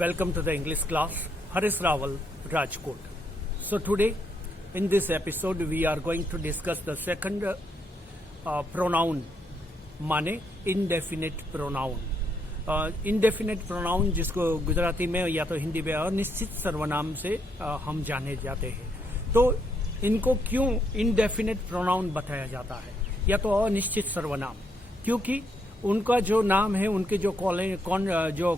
Welcome to the English class. Harish Rawal, Rajkot. So today, in this episode, we are going to discuss the second pronoun, माने indefinite pronoun. Indefinite pronoun जिसको गुजराती में या तो हिंदी में अनिश्चित सर्वनाम से हम जाने जाते हैं. तो इनको क्यों indefinite pronoun बताया जाता है या तो अनिश्चित सर्वनाम? क्योंकि उनका जो नाम है, उनके जो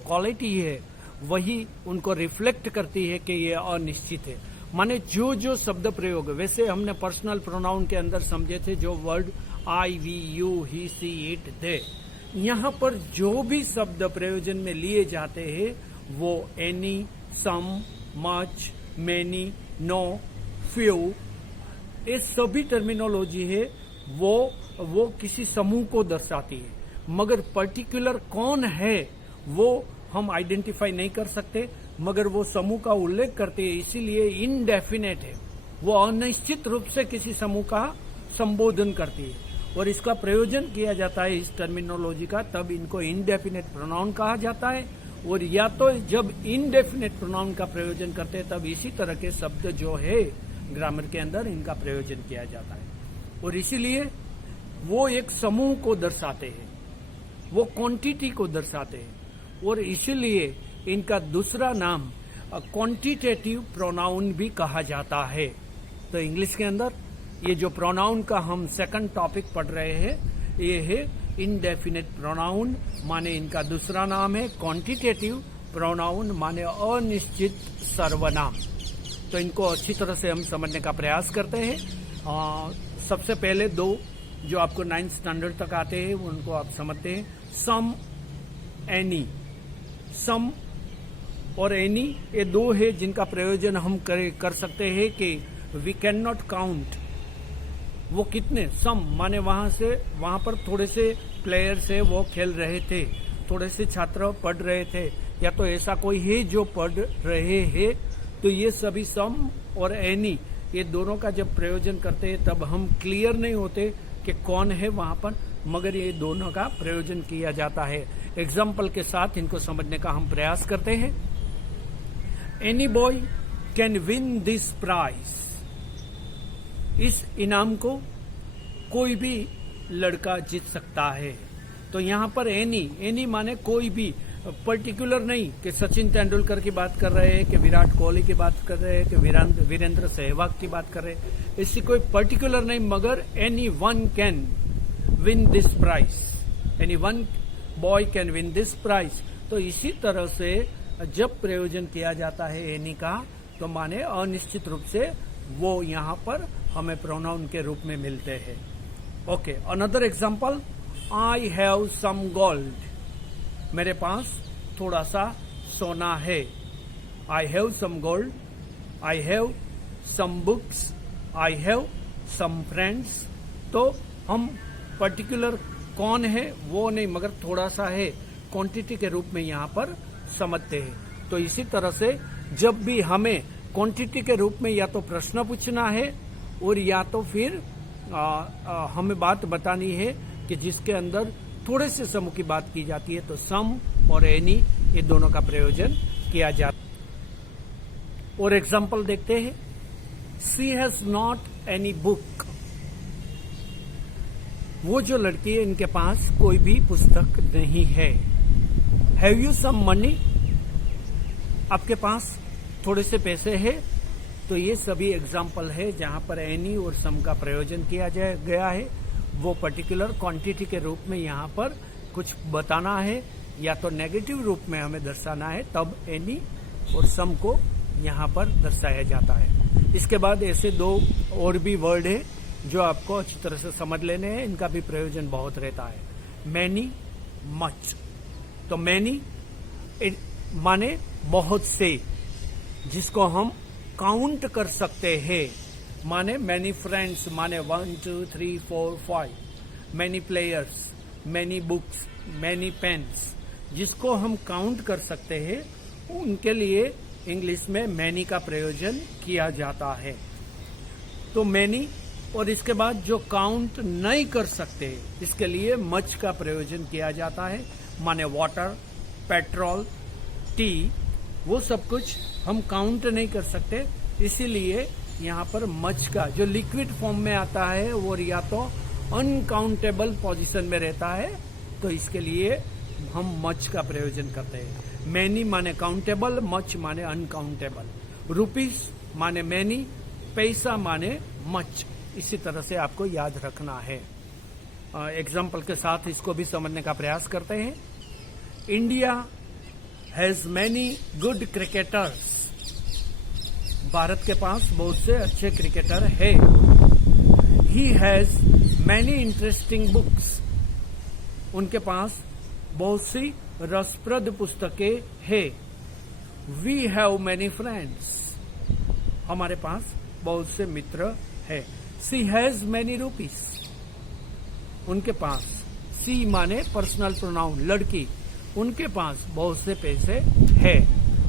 क्वालिटी है, वही उनको रिफ्लेक्ट करती है कि ये अनिश्चित है. माने जो शब्द प्रयोग, वैसे हमने पर्सनल प्रोनाउन के अंदर समझे थे जो word I, we, you, he, she, it, they. यहाँ पर जो भी शब्द प्रयोजन में लिए जाते हैं वो एनी, सम, मच, मेनी, नो, फ्यू, ये सभी टर्मिनोलॉजी है वो किसी समूह को दर्शाती है. मगर पर्टिकुलर कौन है वो हम आइडेंटिफाई नहीं कर सकते, मगर वो समूह का उल्लेख करते हैं, इसीलिए इनडेफिनेट है. वो अनिश्चित रूप से किसी समूह का संबोधन करती है और इसका प्रयोजन किया जाता है इस टर्मिनोलॉजी का, तब इनको इनडेफिनेट प्रोनाउन कहा जाता है. और या तो जब इनडेफिनेट प्रोनाउन का प्रयोजन करते हैं तब इसी तरह के शब्द जो है ग्रामर के अंदर इनका प्रयोजन किया जाता है. और इसीलिए वो एक समूह को दर्शाते हैं, वो क्वांटिटी को दर्शाते हैं, और इसीलिए इनका दूसरा नाम क्वांटिटेटिव प्रोनाउन भी कहा जाता है. तो इंग्लिश के अंदर ये जो प्रोनाउन का हम सेकंड टॉपिक पढ़ रहे हैं, ये है इनडेफिनेट प्रोनाउन, माने इनका दूसरा नाम है क्वांटिटेटिव प्रोनाउन, माने अनिश्चित सर्वनाम. तो इनको अच्छी तरह से हम समझने का प्रयास करते हैं. सबसे पहले दो जो आपको 9th स्टैंडर्ड तक आते हैं उनको आप समझते हैं. सम, एनी. सम और एनी ये दो है जिनका प्रयोजन हम कर सकते हैं कि वी कैन नॉट काउंट. वो कितने, सम माने वहां पर थोड़े से प्लेयर्स है वो खेल रहे थे, थोड़े से छात्र पढ़ रहे थे, या तो ऐसा कोई है जो पढ़ रहे हैं. तो ये सभी सम और एनी ये दोनों का जब प्रयोजन करते हैं तब हम क्लियर नहीं होते कि कौन है वहां पर, मगर ये दोनों का प्रयोजन किया जाता है. एग्जाम्पल के साथ इनको समझने का हम प्रयास करते हैं. Any boy can win this prize. इस इनाम को कोई भी लड़का जीत सकता है. तो यहाँ पर एनी माने कोई भी, पर्टिकुलर नहीं कि सचिन तेंदुलकर की बात कर रहे हैं, कि विराट कोहली की बात कर रहे हैं, कि वीरेंद्र सहवाग की बात कर रहे हैं. इससे कोई पर्टिकुलर नहीं, मगर any one can win this prize. Any one boy can win this prize. तो इसी तरह से जब प्रयोजन किया जाता है एनी का, तो माने अनिश्चित रूप से वो यहाँ पर हमें प्रोनाउन के रूप में मिलते हैं. Okay, another example. I have some gold. मेरे पास थोड़ा सा सोना है. I have some gold. I have some books. I have some friends. तो हम पर्टिकुलर कौन है वो नहीं, मगर थोड़ा सा है, क्वांटिटी के रूप में यहाँ पर समझते हैं. तो इसी तरह से जब भी हमें क्वांटिटी के रूप में या तो प्रश्न पूछना है और या तो फिर हमें बात बतानी है कि जिसके अंदर थोड़े से समूह की बात की जाती है, तो सम और एनी ये दोनों का प्रयोजन किया जाता है. और एग्जाम्पल देखते हैं. She has not any book. वो जो लड़की है इनके पास कोई भी पुस्तक नहीं है. Have you some money. आपके पास थोड़े से पैसे हैं. तो ये सभी एग्जाम्पल है जहां पर एनी और सम का प्रयोजन किया गया है. वो पर्टिकुलर क्वांटिटी के रूप में यहाँ पर कुछ बताना है या तो नेगेटिव रूप में हमें दर्शाना है, तब एनी और सम को यहाँ पर दर्शाया जाता है. इसके बाद ऐसे दो और भी वर्ड है जो आपको अच्छी तरह से समझ लेने हैं. इनका भी प्रयोजन बहुत रहता है. Many, much. तो मैनी माने बहुत से, जिसको हम काउंट कर सकते हैं. माने मैनी फ्रेंड्स, माने 1 2 3 4 5. Many players, many books, many pens, जिसको हम काउंट कर सकते हैं उनके लिए इंग्लिश में मैनी का प्रयोजन किया जाता है. तो मैनी, और इसके बाद जो काउंट नहीं कर सकते इसके लिए मच का प्रयोजन किया जाता है. माने वाटर, पेट्रोल, टी, वो सब कुछ हम काउंट नहीं कर सकते, इसीलिए यहाँ पर मच का जो लिक्विड फॉर्म में आता है वो या तो अनकाउंटेबल पोजीशन में रहता है, तो इसके लिए हम मच का प्रयोजन करते हैं। मैनी माने काउंटेबल, मच माने अनकाउंटेबल। रुपीस माने मैनी, पैसा माने मच। इसी तरह से आपको याद रखना है। एग्जाम्पल के साथ इसको भी समझने का प्रयास करते हैं। India has many good cricketers. Bharat के पास बहुत से अच्छे क्रिकेटर है। He has many interesting books. उनके पास बहुत सी रसप्रद पुस्तकें है। We have many friends. हमारे पास बहुत से मित्र है। She has many rupees. उनके पास, सी माने पर्सनल प्रोनाउन, लड़की, उनके पास बहुत से पैसे है।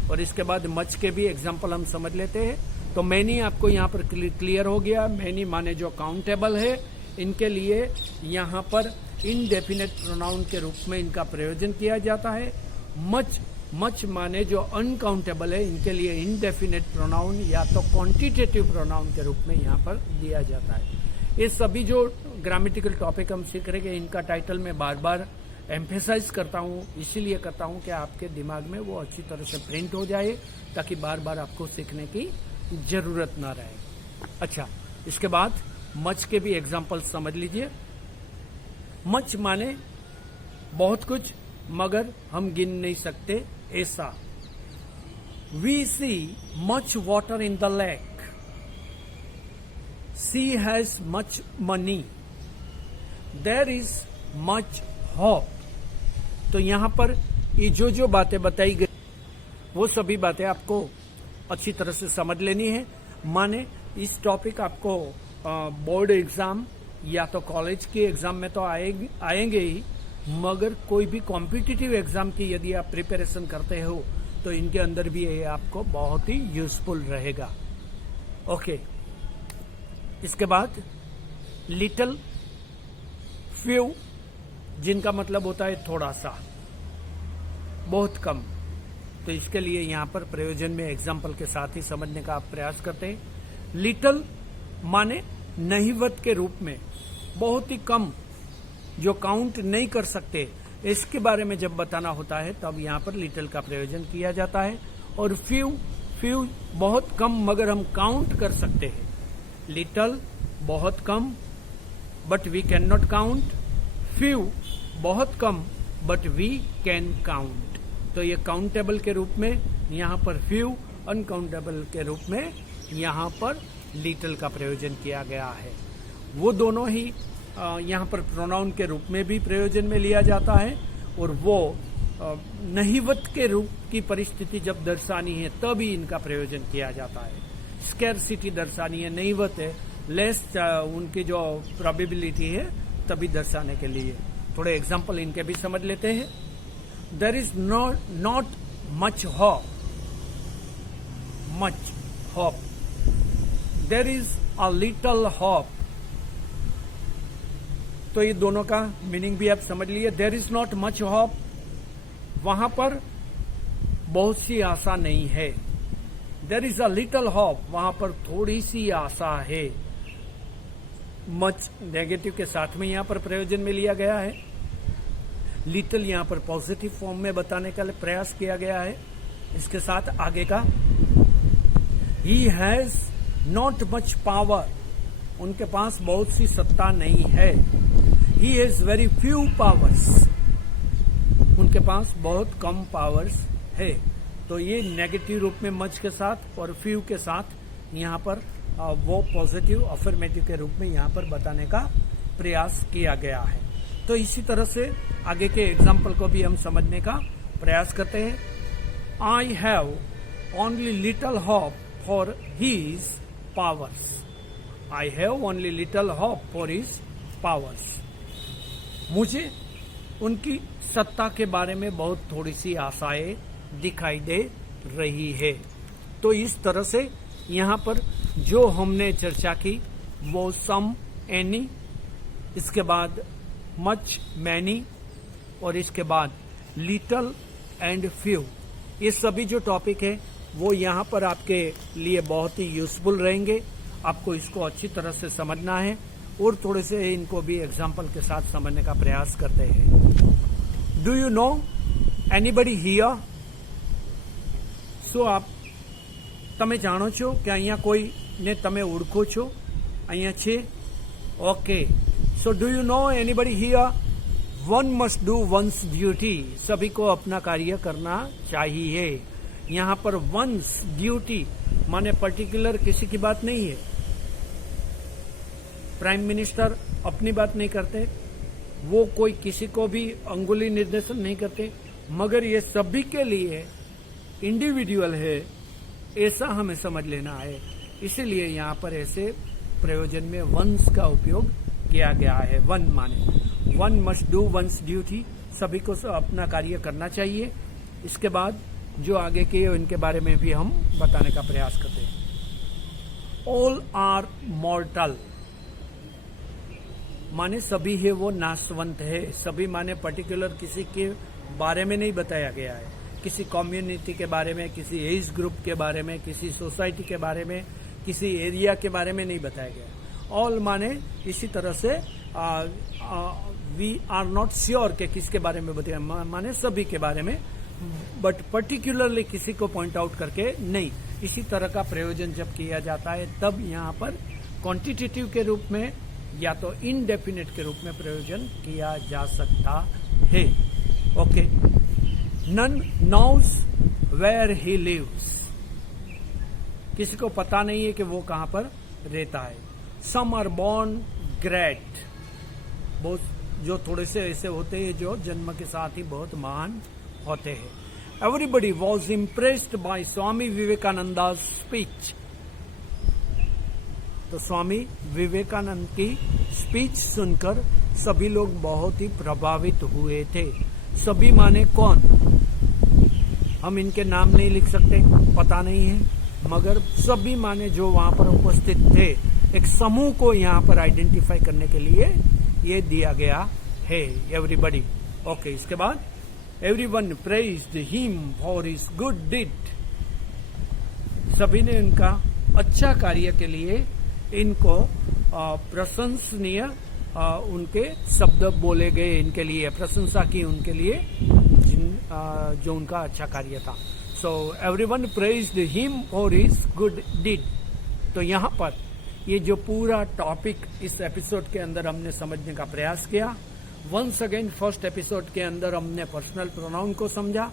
और इसके बाद मच के भी एग्जाम्पल हम समझ लेते हैं। तो मैनी आपको यहाँ पर क्लियर हो गया। मैनी माने जो काउंटेबल है, इनके लिए यहाँ पर इनडेफिनेट प्रोनाउन के रूप में इनका प्रयोजन किया जाता है। मच माने जो अनकाउंटेबल है, इनके लिए इनडेफिनेट प्रोनाउन या तो क्वांटिटेटिव प्रोनाउन के रूप में यहाँ पर दिया जाता है। ये सभी जो ग्रामेटिकल टॉपिक हम सीख रहे हैं, इनका टाइटल मैं बार बार एम्फेसाइज करता हूँ, इसीलिए करता हूँ कि आपके दिमाग में वो अच्छी तरह से प्रिंट हो जाए, ताकि बार बार आपको सीखने की जरूरत ना रहे। अच्छा, इसके बाद मच के भी एग्जाम्पल समझ लीजिए। मच माने बहुत कुछ, मगर हम गिन नहीं सकते ऐसा। We see much water in the lake. She has much money. There is much hope. तो यहां पर ये जो बातें बताई गई, वो सभी बातें आपको अच्छी तरह से समझ लेनी है। माने इस टॉपिक आपको बोर्ड एग्जाम या तो कॉलेज के एग्जाम में तो आएंगे ही, मगर कोई भी कॉम्पिटिटिव एग्जाम की यदि आप प्रिपरेशन करते हो तो इनके अंदर भी ये आपको बहुत ही यूजफुल रहेगा। ओके, इसके बाद लिटिल, फ्यू, जिनका मतलब होता है थोड़ा सा, बहुत कम। तो इसके लिए यहां पर प्रयोजन में एग्जाम्पल के साथ ही समझने का आप प्रयास करते हैं। लिटिल माने नहीवत के रूप में, बहुत ही कम, जो काउंट नहीं कर सकते, इसके बारे में जब बताना होता है तब यहां पर लिटिल का प्रयोजन किया जाता है। और फ्यू बहुत कम मगर हम काउंट कर सकते हैं। लिटिल बहुत कम but we can not count. Few बहुत कम बट वी कैन काउंट। तो ये काउंटेबल के रूप में यहाँ पर फ्यू, अनकाउंटेबल के रूप में यहाँ पर लिटिल का प्रयोजन किया गया है। वो दोनों ही यहाँ पर प्रोनाउन के रूप में भी प्रयोजन में लिया जाता है, और वो नहीवत के रूप की परिस्थिति जब दर्शानी है तभी इनका प्रयोजन किया जाता है। स्कैरसिटी दर्शानी है, नहीवत है, लेस उनकी जो प्रोबेबिलिटी है, तभी दर्शाने के लिए। थोड़े एग्जाम्पल इनके भी समझ लेते हैं। There is not much hope. Much hope. There is a little hope. तो ये दोनों का मीनिंग भी आप समझ लिए। There is not much hope, वहां पर बहुत सी आशा नहीं है। There is a little hope, वहां पर थोड़ी सी आशा है। मच नेगेटिव के साथ में यहां पर प्रयोजन में लिया गया है। लिटिल यहां पर पॉजिटिव फॉर्म में बताने का प्रयास किया गया है। इसके साथ आगे का, he has not much power, उनके पास बहुत सी सत्ता नहीं है। He has very few powers, उनके पास बहुत कम पावर्स है। तो ये नेगेटिव रूप में मच के साथ और फ्यू के साथ यहाँ पर वो पॉजिटिव अफर्मेटिव के रूप में यहाँ पर बताने का प्रयास किया गया है। तो इसी तरह से आगे के एग्जाम्पल को भी हम समझने का प्रयास करते हैं। I have only little hope for his powers. I have only little hope for his powers. मुझे उनकी सत्ता के बारे में बहुत थोड़ी सी आशाएं दिखाई दे रही है। तो इस तरह से यहाँ पर जो हमने चर्चा की वो सम, एनी, इसके बाद मच, मैनी, और इसके बाद लिटिल एंड फ्यू, ये सभी जो टॉपिक है वो यहाँ पर आपके लिए बहुत ही यूजफुल रहेंगे। आपको इसको अच्छी तरह से समझना है और थोड़े से इनको भी एग्जाम्पल के साथ समझने का प्रयास करते हैं। Do you know anybody here? So आप તમે જાણો છો કે અહીંયા કોઈને તમે ઓળખો છો? અહીંયા છે? Okay, so do you know anybody here? One must do once duty, सभी को अपना कार्य करना चाहिए। यहाँ पर वंस ड्यूटी माने पर्टिकुलर किसी की बात नहीं है। प्राइम मिनिस्टर अपनी बात नहीं करते, वो कोई किसी को भी अंगुली निर्देशन नहीं करते, मगर ये सभी के लिए इंडिविजुअल है, ऐसा हमें समझ लेना है। इसीलिए यहाँ पर ऐसे प्रयोजन में वंस का उपयोग किया गया है। वन माने one must do once duty, सभी को अपना कार्य करना चाहिए। इसके बाद जो आगे के उनके बारे में भी हम बताने का प्रयास करते हैं। ऑल आर मॉर्टल माने सभी है वो नाशवंत है। सभी माने पर्टिकुलर किसी के बारे में नहीं बताया गया है, किसी कम्युनिटी के बारे में, किसी एज ग्रुप के बारे में, किसी सोसाइटी के बारे में, किसी एरिया के बारे में नहीं बताया गया। ऑल माने इसी तरह से वी आर नॉट श्योर के किसके बारे में बताया, माने सभी के बारे में, बट पर्टिकुलरली किसी को पॉइंट आउट करके नहीं। इसी तरह का प्रयोजन जब किया जाता है तब यहाँ पर क्वांटिटेटिव के रूप में या तो इनडेफिनेट के रूप में प्रयोजन किया जा सकता है। Okay, none knows where he lives, किसी को पता नहीं है कि वो कहां पर रहता है। सम आर बॉर्न ग्रेट, बहुत जो थोड़े से ऐसे होते हैं जो जन्म के साथ ही बहुत महान होते हैं। Everybody was impressed by Swami Vivekananda speech, तो स्वामी विवेकानंद की स्पीच सुनकर सभी लोग बहुत ही प्रभावित हुए थे। सभी माने कौन? हम इनके नाम नहीं लिख सकते, पता नहीं है, मगर सभी माने जो वहां पर उपस्थित थे, एक समूह को यहाँ पर आइडेंटिफाई करने के लिए ये दिया गया है। एवरीबडी। ओके, इसके बाद everyone praised him for his good deed, सभी ने इनका अच्छा कार्य के लिए इनको प्रशंसनीय उनके शब्द बोले गए, इनके लिए प्रशंसा की उनके लिए जो उनका अच्छा कार्य था। So everyone praised him for his good deed. तो यहाँ पर ये जो पूरा टॉपिक इस एपिसोड के अंदर हमने समझने का प्रयास किया। वंस अगेन फर्स्ट एपिसोड के अंदर हमने पर्सनल प्रोनाउन को समझा।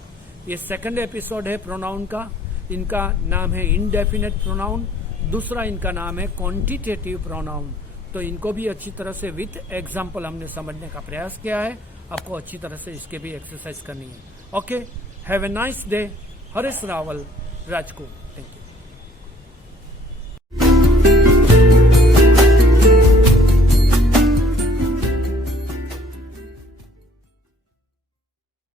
ये सेकंड एपिसोड है प्रोनाउन का, इनका नाम है इंडेफिनेट प्रोनाउन, दूसरा इनका नाम है क्वांटिटेटिव प्रोनाउन। तो इनको भी अच्छी तरह से विथ एग्जाम्पल हमने समझने का प्रयास किया है। आपको अच्छी तरह से इसके भी एक्सरसाइज करनी है। Okay, have a nice day. Harish Rawal, Rajkot.